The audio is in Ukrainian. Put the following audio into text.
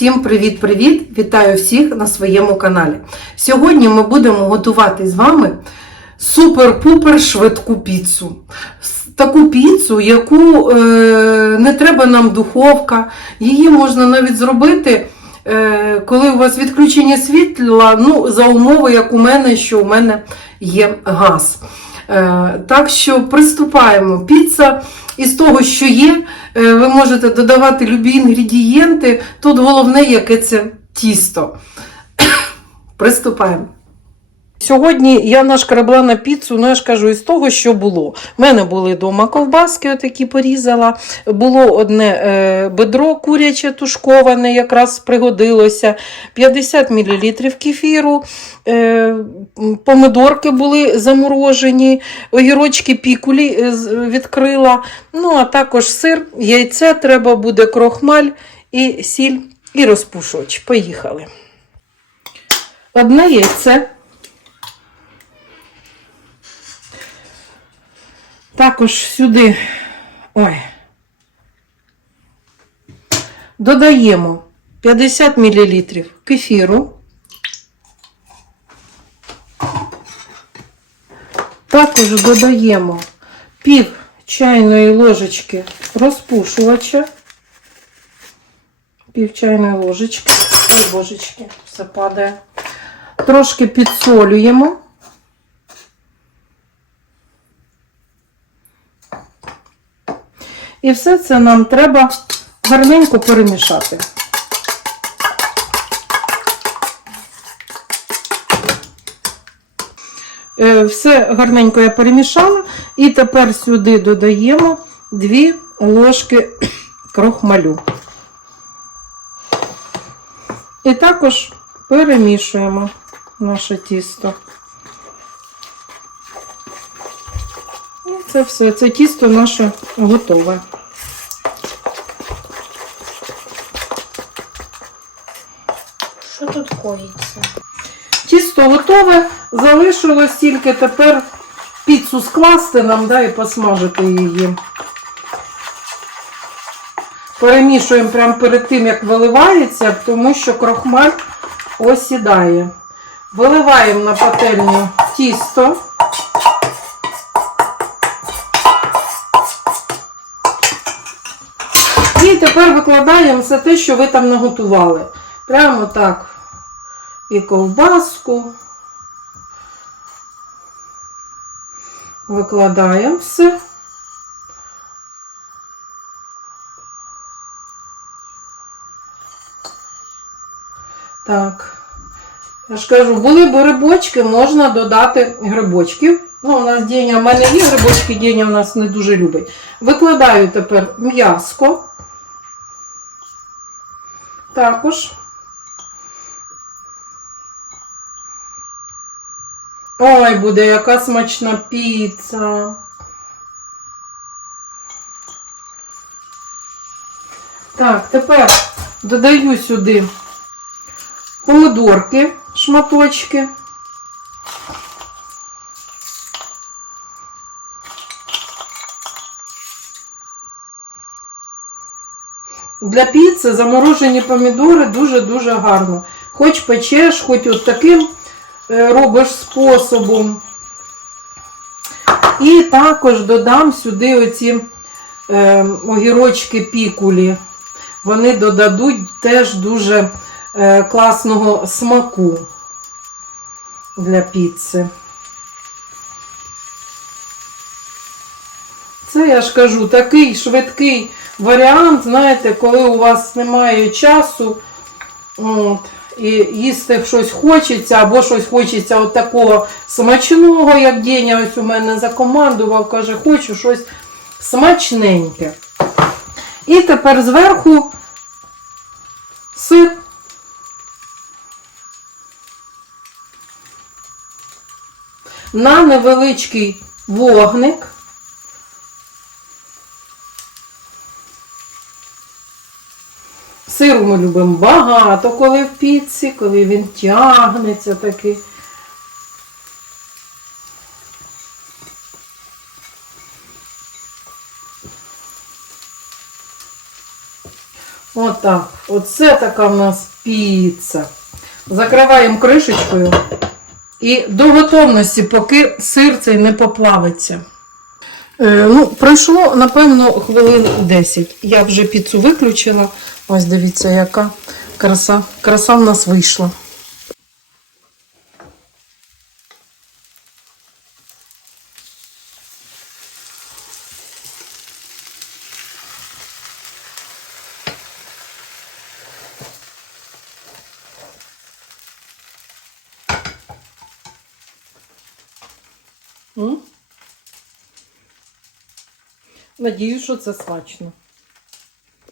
Всім привіт-привіт! Вітаю всіх на своєму каналі. Сьогодні ми будемо готувати з вами супер-пупер швидку піцу. Таку піцу, яку е, не треба нам духовка. Її можна навіть зробити, е, коли у вас відключення світла, ну, за умови, як у мене, що у мене є газ. Е, так що приступаємо. Піца із того, що є, е, ви можете додавати любі інгредієнти. Тут головне, яке це тісто. Приступаємо. Сьогодні я нашкрабла на піцу, ну я ж кажу, із того, що було. У мене були вдома ковбаски, отакі порізала. Було одне е, бедро куряче тушковане, якраз пригодилося. 50 мл кефіру, е, помидорки були заморожені, огірочки пікулі е, відкрила. Ну, а також сир, яйце треба буде, крохмаль і сіль, і розпушувач. Поїхали. Одне яйце. Також сюди ой, додаємо 50 мл кефіру. Також додаємо пів чайної ложечки розпушувача. Пів чайної ложечки. Ой, божечки, все падає. Трошки підсолюємо. І все це нам треба гарненько перемішати. Е, Все гарненько я перемішала, і тепер сюди додаємо 2 ложки крохмалю. І також перемішуємо наше тісто. І це все, це тісто наше готове. Що тут коїться? Тісто готове, залишилось тільки тепер піцу скласти нам да, і посмажити її. Перемішуємо прямо перед тим, як виливається, тому що крохмаль осідає. Виливаємо на пательню тісто. Тепер викладаємо все те, що ви там наготували. Прямо так і ковбаску. Викладаємо все. Так. Я ж кажу, були б грибочки, можна додати грибочків. Ну, у нас Деня, в мене є грибочки, Деня у нас не дуже любить. Викладаю тепер м'яско. Також. Ой, буде яка смачна піца. Так, тепер додаю сюди помидорки, шматочки. Для піци заморожені помідори дуже-дуже гарно. Хоч печеш, хоч от таким е, робиш способом. І також додам сюди оці е, огірочки пікулі. Вони додадуть теж дуже е, класного смаку для піци. Це я ж кажу, такий швидкий варіант, знаєте, коли у вас немає часу. От, і їсти щось хочеться, або щось хочеться от такого смачного, як Деня ось у мене закомандував, каже, хочу щось смачненьке. І тепер зверху сир. На невеличкий вогник. Сиру ми любимо багато, коли в піці, коли він тягнеться такий. Отак. Оце така в нас піца. Закриваємо кришечкою. І до готовності, поки сир цей не поплавиться. Е, ну, пройшло, напевно, хвилин 10. Я вже піцу виключила. Ось дивіться, яка краса. Краса в нас вийшла. М? Надіюсь, що це смачно.